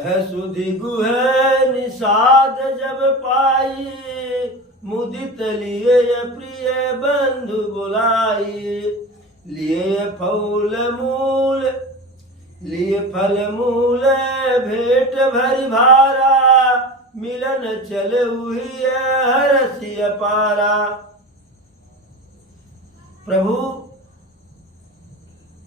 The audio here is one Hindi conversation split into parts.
यह सुधि गुह निषाद जब पाई, मुदित लिए प्रिय बंधु बुलाई। लिए फल मूल भेंट भरि भारा, मिलन चले हुई हरसि अपारा। प्रभु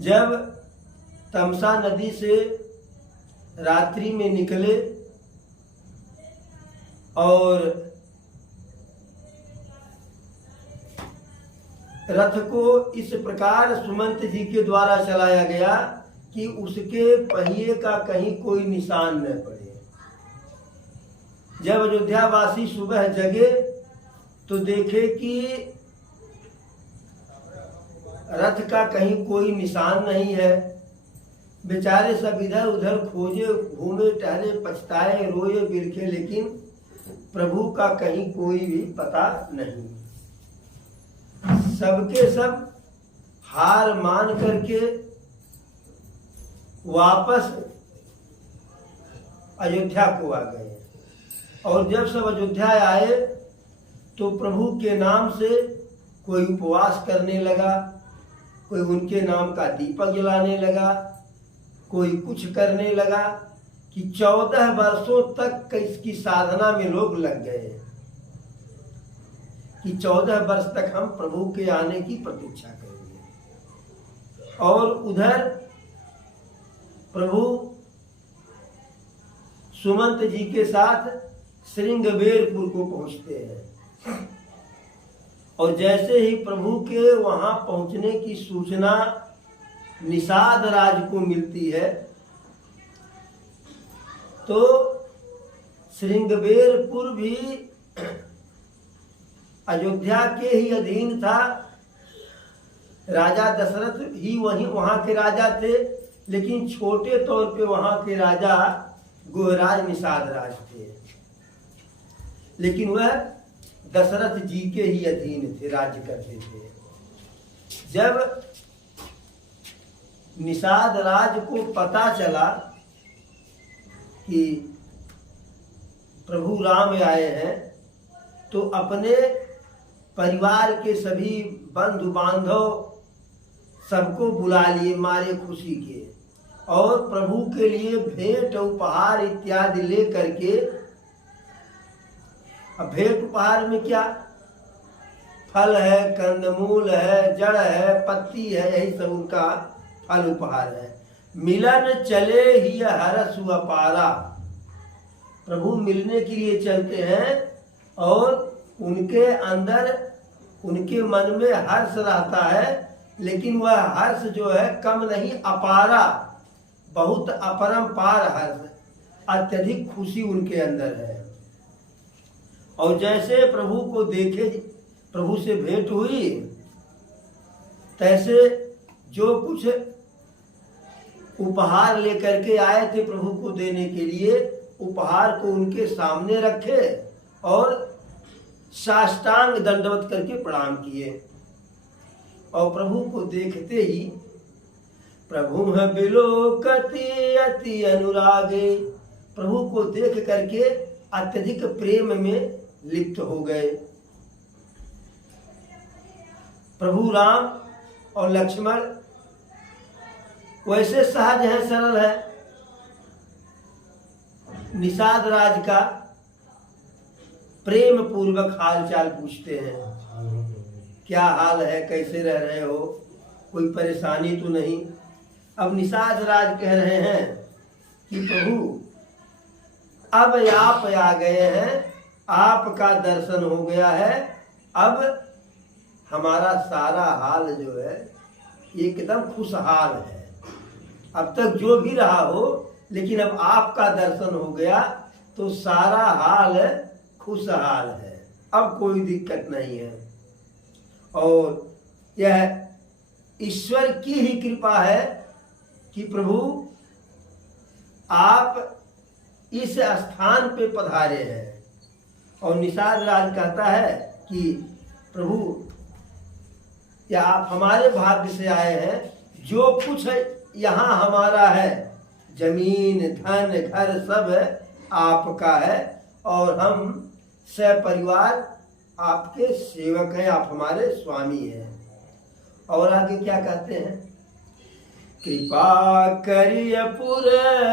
जब तमसा नदी से रात्रि में निकले और रथ को इस प्रकार सुमंत जी के द्वारा चलाया गया कि उसके पहिए का कहीं कोई निशान न पड़े। जब अयोध्यावासी सुबह जगे तो देखे कि रथ का कहीं कोई निशान नहीं है। बेचारे सब इधर उधर खोजे, घूमे टहले, पछताए, रोए बिरखे, लेकिन प्रभु का कहीं कोई भी पता नहीं। सबके सब हार मान करके वापस अयोध्या को आ गए। और जब सब अयोध्या आए तो प्रभु के नाम से कोई उपवास करने लगा, कोई उनके नाम का दीपक जलाने लगा, कोई कुछ करने लगा कि 14 वर्षों तक इसकी साधना में लोग लग गए कि 14 वर्ष तक हम प्रभु के आने की प्रतीक्षा करेंगे। और उधर प्रभु सुमंत जी के साथ श्रृंगबेरपुर को पहुंचते हैं। और जैसे ही प्रभु के वहां पहुंचने की सूचना निषाद राज को मिलती है तो श्रृंगबेरपुर भी अयोध्या के ही अधीन था। राजा दशरथ ही वहां के राजा थे, लेकिन छोटे तौर पे वहां के राजा गुहराज निषाद राज थे, लेकिन वह दशरथ जी के ही अधीन थे, राज्य करते थे। जब निषाद राज को पता चला कि प्रभु राम आए हैं तो अपने परिवार के सभी बंधु बांधव सबको बुला लिए मारे खुशी के, और प्रभु के लिए भेंट उपहार इत्यादि ले करके। अब भेंट उपहार में क्या, फल है, कंदमूल है, जड़ है, पत्ती है, यही सब उनका फल उपहार है। मिलन चले ही हरसु अपारा, प्रभु मिलने के लिए चलते हैं और उनके अंदर, उनके मन में हर्ष रहता है, लेकिन वह हर्ष जो है कम नहीं, अपारा, बहुत अपरंपार हर्ष, अत्यधिक खुशी उनके अंदर है। और जैसे प्रभु को देखे, प्रभु से भेंट हुई, तैसे जो कुछ उपहार लेकर के आए थे प्रभु को देने के लिए, उपहार को उनके सामने रखे और साष्टांग दंडवत करके प्रणाम किए। और प्रभु को देखते ही प्रभु बिलोकति अति अनुरागे, प्रभु को देख करके अत्यधिक प्रेम में लिप्त हो गए। प्रभु राम और लक्ष्मण वैसे सहज है, सरल है। निषाद राज का प्रेम पूर्वक हाल चाल पूछते हैं, क्या हाल है, कैसे रह रहे हो, कोई परेशानी तो नहीं। अब निषाद राज कह रहे हैं कि प्रभु अब आप आ गए हैं, आपका दर्शन हो गया है, अब हमारा सारा हाल जो है एकदम खुशहाल है। अब तक जो भी रहा हो, लेकिन अब आपका दर्शन हो गया तो सारा हाल खुशहाल है, अब कोई दिक्कत नहीं है। और यह ईश्वर की ही कृपा है कि प्रभु आप इस स्थान पे पधारे हैं। और निषाद राज कहता है कि प्रभु या आप हमारे भाग्य से आए हैं, जो कुछ यहाँ हमारा है जमीन धन घर सब आपका है और हम सपरिवार आपके सेवक हैं, आप हमारे स्वामी हैं। और आगे क्या कहते हैं, कृपा करिय पुर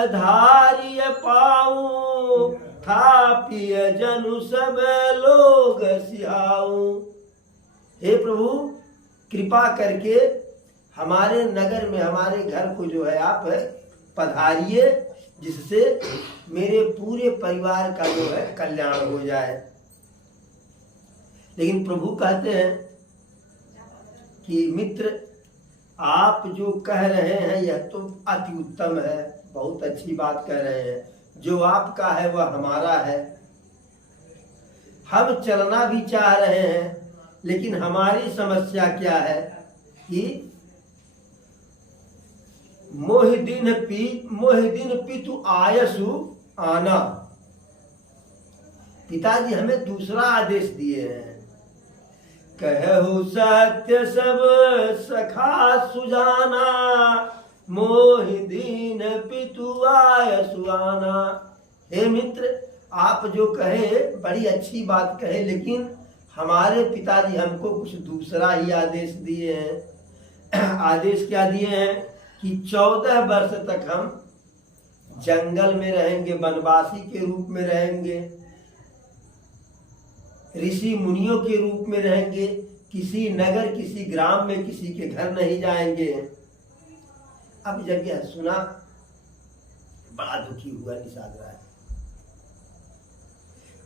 धारिय पाऊं थापिय जनु सब लोग सिहाऊं। हे प्रभु कृपा करके हमारे नगर में हमारे घर को जो है आप पधारिए, जिससे मेरे पूरे परिवार का जो है कल्याण हो जाए। लेकिन प्रभु कहते हैं कि मित्र आप जो कह रहे हैं यह तो अति उत्तम है, बहुत अच्छी बात कह रहे हैं, जो आपका है वह हमारा है। हम चलना भी चाह रहे हैं, लेकिन हमारी समस्या क्या है कि मोहि दिन पितु आयसु आना। पिताजी हमें दूसरा आदेश दिए हैं, कहु सत्य सब सखा सुजाना मोहि दीन पितु आयसु आना। हे मित्र आप जो कहे बड़ी अच्छी बात कहे, लेकिन हमारे पिताजी हमको कुछ दूसरा ही आदेश दिए हैं। आदेश क्या दिए हैं कि 14 वर्ष तक हम जंगल में रहेंगे, वनवासी के रूप में रहेंगे, ऋषि मुनियों के रूप में रहेंगे, किसी नगर किसी ग्राम में किसी के घर नहीं जाएंगे। अब जब यह सुना बड़ा दुखी हुआ निषाद राज।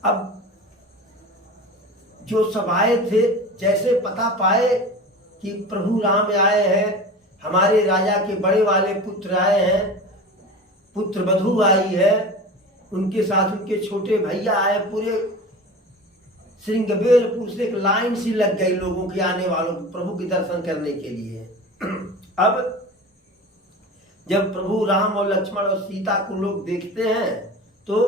अब जो सब आए थे, जैसे पता पाए कि प्रभु राम आए हैं, हमारे राजा के बड़े वाले पुत्र आए हैं, पुत्र वधू आई है, उनके साथ उनके छोटे भैया आए, पूरे श्रृंगबेरपुर से एक लाइन सी लग गई लोगों की आने वालों को प्रभु के दर्शन करने के लिए। अब जब प्रभु राम और लक्ष्मण और सीता को लोग देखते हैं तो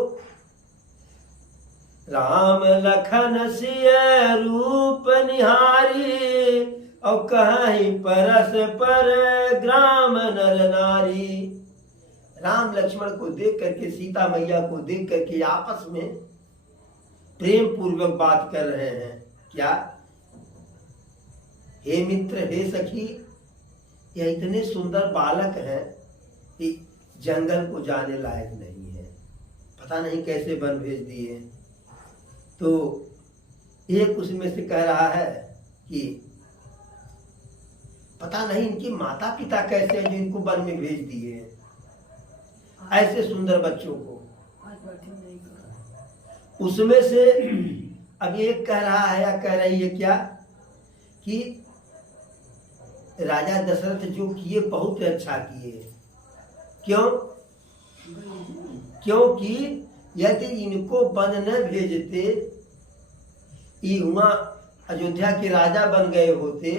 राम लखन सिय रूप निहारी और कहीं परस पर ग्राम नर नारी। राम लक्ष्मण को देख करके, सीता मैया को देख करके आपस में प्रेम पूर्वक बात कर रहे हैं। क्या, हे मित्र, हे सखी, यह इतने सुंदर बालक हैं कि जंगल को जाने लायक नहीं है, पता नहीं कैसे वन भेज दिए। तो एक उसमें से कह रहा है कि पता नहीं इनके माता पिता कैसे हैं जो इनको वन में भेज दिए ऐसे सुंदर बच्चों को। उसमें से अब एक कह रहा है या कह रही है क्या कि राजा दशरथ जो किए बहुत अच्छा किए। क्यों? क्योंकि यदि इनको वन न भेजते, ये वहां अयोध्या के राजा बन गए होते,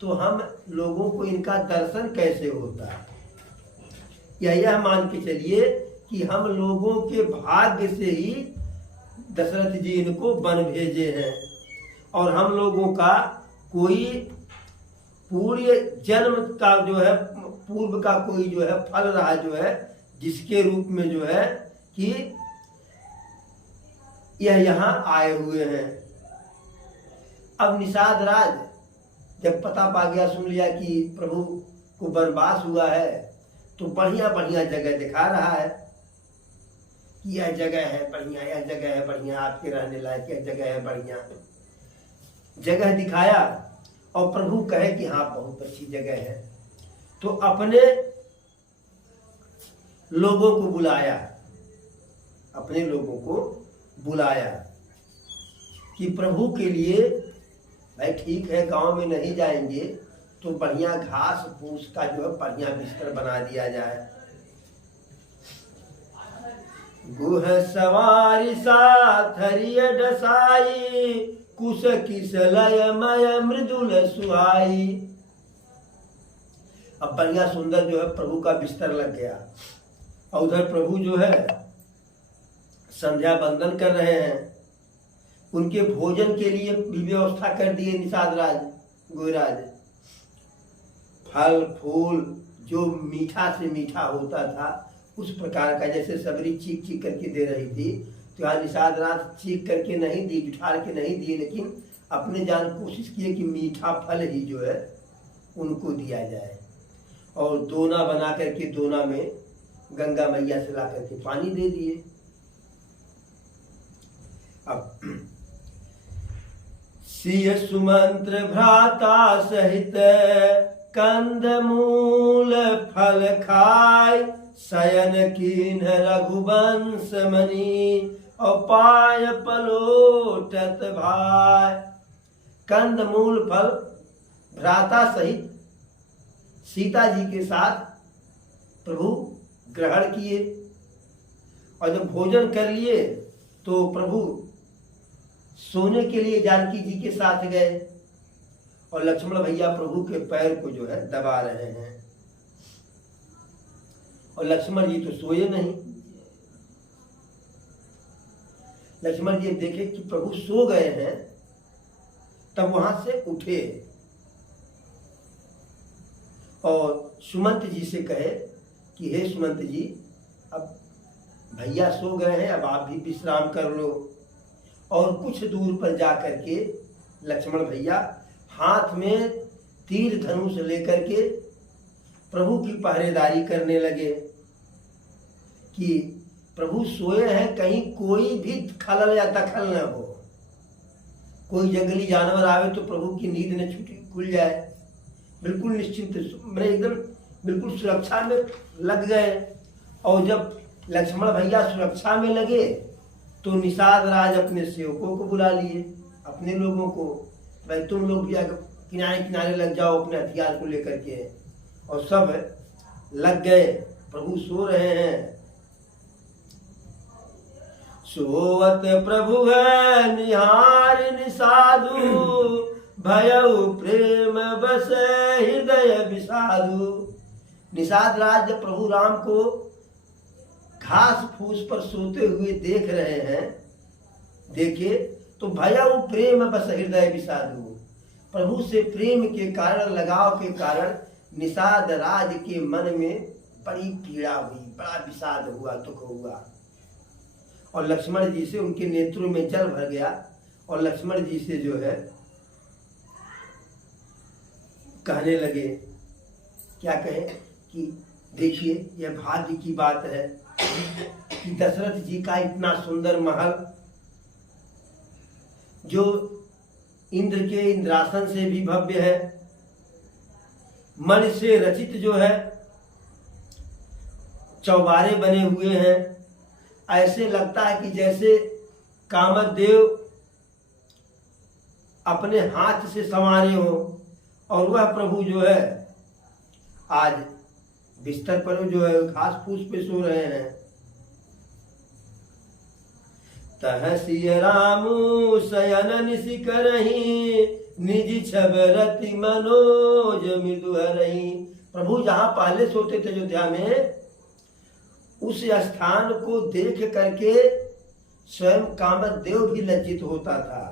तो हम लोगों को इनका दर्शन कैसे होता। यह मान के चलिए कि हम लोगों के भाग्य से ही दशरथ जी इनको वन भेजे हैं, और हम लोगों का कोई पूरे जन्म का जो है, पूर्व का कोई जो है फल रहा जो है, जिसके रूप में जो है कि यह यहाँ आए हुए हैं। अब निषाद राज जब पता पा गया, सुन लिया कि प्रभु को वनवास हुआ है, तो बढ़िया बढ़िया जगह दिखा रहा है कि यह जगह है बढ़िया, यह जगह है बढ़िया, आपके रहने लायक यह जगह है बढ़िया। जगह दिखाया और प्रभु कहे कि हाँ बहुत अच्छी जगह है, तो अपने लोगों को बुलाया, अपने लोगों को बुलाया कि प्रभु के लिए भाई ठीक है गांव में नहीं जाएंगे तो बढ़िया घास फूस का जो है बढ़िया बिस्तर बना दिया जाए। गुह सवारी साथरिय डसाई कुश किस लय मय मृदुल सुहाई। अब बढ़िया सुंदर जो है प्रभु का बिस्तर लग गया, और उधर प्रभु जो है संध्या बंदन कर रहे हैं। उनके भोजन के लिए भी व्यवस्था कर दिए निषाद राज गोराज। फल फूल जो मीठा से मीठा होता था उस प्रकार का, जैसे सबरी चीख चीख करके दे रही थी, तो यहाँ निषाद राज चीख करके नहीं दी, जुठार के नहीं दिए, लेकिन अपने जान कोशिश किए कि मीठा फल ही जो है उनको दिया जाए। और दोना बना करके दोना में गंगा मैया से ला करके पानी दे दिए। अब सिय सुमंत्र भ्राता सहित कंद मूल फल खाय, शयन कीन रघुवंश मणि और पाय पलोटत भाय। कंद मूल फल भ्राता सहित सीता जी के साथ प्रभु ग्रहण किए, और जब भोजन कर लिए तो प्रभु सोने के लिए जानकी जी के साथ गए, और लक्ष्मण भैया प्रभु के पैर को जो है दबा रहे हैं, और लक्ष्मण जी तो सोए नहीं। लक्ष्मण जी देखे कि प्रभु सो गए हैं, तब वहां से उठे और सुमंत जी से कहे कि हे सुमंत जी, अब भैया सो गए हैं, अब आप भी विश्राम कर लो। और कुछ दूर पर जा करके लक्ष्मण भैया हाथ में तीर धनुष लेकर के प्रभु की पहरेदारी करने लगे कि प्रभु सोए हैं, कहीं कोई भी खलल या दखल न हो, कोई जंगली जानवर आवे तो प्रभु की नींद न छूटी खुल जाए। बिल्कुल निश्चिंत, मैंने एकदम बिल्कुल सुरक्षा में लग गए। और जब लक्ष्मण भैया सुरक्षा में लगे तो निषाद राज अपने सेवकों को बुला लिए, अपने लोगों को, भाई तुम लोग भी किनारे किनारे लग जाओ अपने हथियार को लेकर के। और सब लग गए, प्रभु सो रहे हैं। सोवत प्रभु है निहार निषादु, भयउ प्रेम बस हृदय विषादु। निषाद राज जब प्रभु राम को घास फूस पर सोते हुए देख रहे हैं, देखे तो भयउ प्रेम बस हृदय विषादु, प्रभु से प्रेम के कारण, लगाव के कारण निषाद राज के मन में बड़ी पीड़ा हुई, बड़ा विषाद हुआ, दुख हुआ। और लक्ष्मण जी से उनके नेत्रों में जल भर गया, और लक्ष्मण जी से जो है कहने लगे, क्या कहे कि देखिए यह भाग्य की बात है कि दशरथ जी का इतना सुंदर महल, जो इंद्र के इंद्रासन से भी भव्य है, मन से रचित जो है चौबारे बने हुए हैं, ऐसे लगता है कि जैसे कामदेव अपने हाथ से संवारे हो। और वह प्रभु जो है आज बिस्तर पर जो है घास फूस पे सो रहे हैं। तह सिय रामु शयन निसि करहि, निज छबरति मनोज मृदु हरहि। प्रभु जहाँ पहले सोते थे अयोध्या में, उस स्थान को देख करके स्वयं कामदेव भी लज्जित होता था,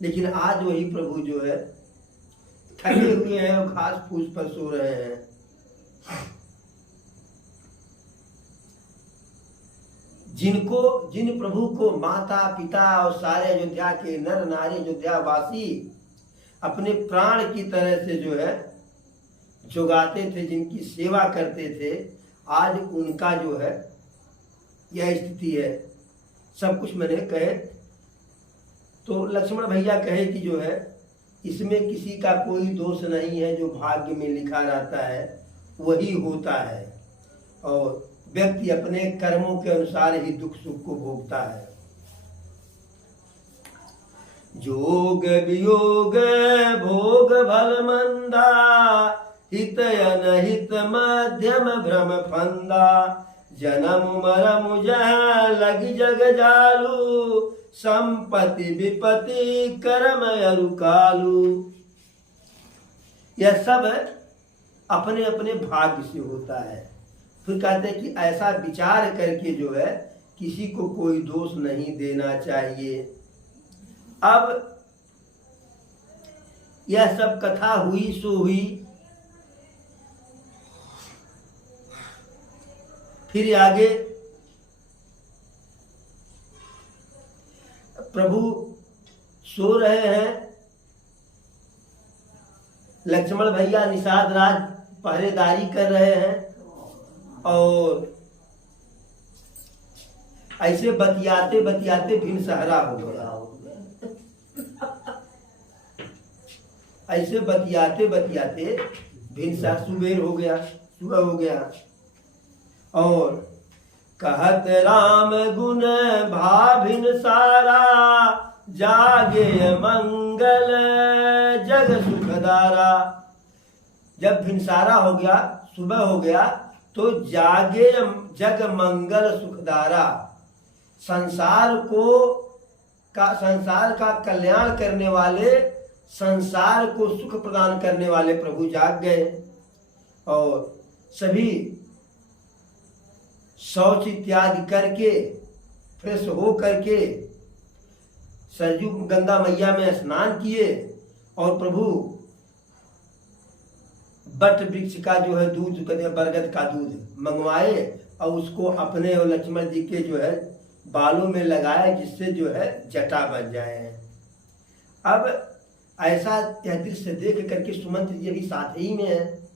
लेकिन आज वही प्रभु जो है थके हुए हैं और घास फूस पर सो रहे हैं। जिन प्रभु को माता पिता और सारे अयोध्या के नर नारी अयोध्या वासी अपने प्राण की तरह से जो है जुगाते थे, जिनकी सेवा करते थे, आज उनका जो है यह स्थिति है। सब कुछ मैंने कहे तो लक्ष्मण भैया कहे कि जो है इसमें किसी का कोई दोष नहीं है, जो भाग्य में लिखा रहता है वही होता है, और व्यक्ति अपने कर्मों के अनुसार ही दुख सुख को भोगता है। जोग वियोग भोग भल मंदा, हित अनहित मध्यम भ्रम फंदा। जन्म मरम जह लगी जग जालू, संपत्ति विपत्ति कर्म अरुकालू। यह सब अपने अपने भाग्य से होता है। फिर कहते हैं कि ऐसा विचार करके जो है किसी को कोई दोष नहीं देना चाहिए। अब यह सब कथा हुई सो हुई। फिर आगे प्रभु सो रहे हैं, लक्ष्मण भैया निषाद राज पहरेदारी कर रहे हैं, और ऐसे बतियाते बतियाते भिन सहरा हो गया। ऐसे बतियाते बतियाते सुबेर हो गया, सुबह हो गया। और कहत राम गुण भाभिन सारा, जागे मंगल जग सुखदारा। जब भिनसारा हो गया, सुबह हो गया, तो जागे जग मंगल सुखदारा। संसार का कल्याण करने वाले, संसार को सुख प्रदान करने वाले प्रभु जाग गए। और सभी शौच इत्यादि करके फ्रेश हो करके सरजू गंगा मैया में स्नान किए, और प्रभु बट वृक्ष का जो है दूध, बरगद का दूध मंगवाए, और उसको अपने और लक्ष्मण जी के जो है बालों में लगाया, जिससे जो है जटा बन जाए। अब ऐसा यह दृश्य देख करके सुमंत्र जी भी साथ ही में है।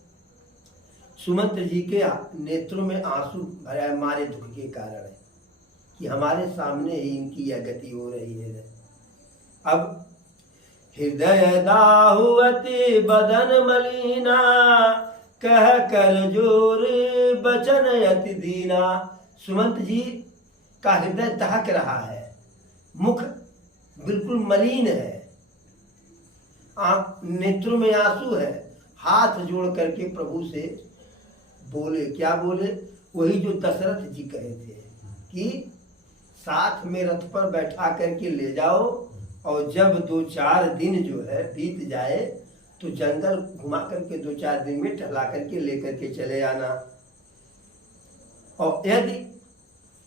सुमंत्र जी के नेत्रों में आंसू भरा, हमारे दुख के कारण है कि हमारे सामने ही इनकी यह गति हो रही है। अब हृदय दाहुअति बदन मलिना, कह कर जोर बचन अति दीना। सुमंत जी का हृदय दहक रहा है, मुख बिल्कुल मलिन है, नेत्रों में आंसू है। हाथ जोड़ करके प्रभु से बोले, क्या बोले? वही जो दशरथ जी कहे थे कि साथ में रथ पर बैठा करके ले जाओ, और जब 2-4 दिन जो है बीत जाए तो जंगल घुमा करके 2-4 दिन में टहला करके लेकर के चले आना। और यदि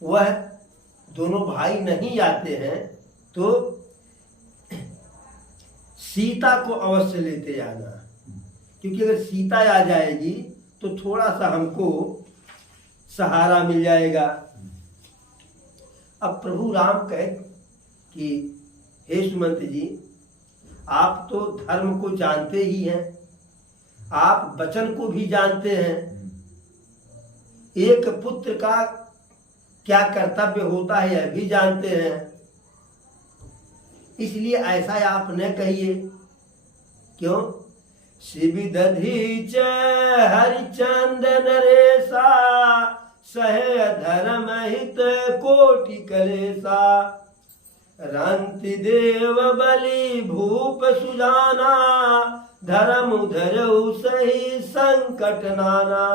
वह दोनों भाई नहीं आते हैं तो सीता को अवश्य लेते आना, क्योंकि अगर सीता आ जाएगी तो थोड़ा सा हमको सहारा मिल जाएगा। अब प्रभु राम कहे कि हे सुमंत जी, आप तो धर्म को जानते ही हैं, आप वचन को भी जानते हैं, एक पुत्र का क्या कर्तव्य होता है यह भी जानते हैं, इसलिए ऐसा आप न कहिए। क्यों? शिव दधीच हरिचंद नरेशा, सहे धर्म हित कोटि कलेसा। रंति देव बलि भूप सुजाना, धर्म धरऊ सही संकट नाना।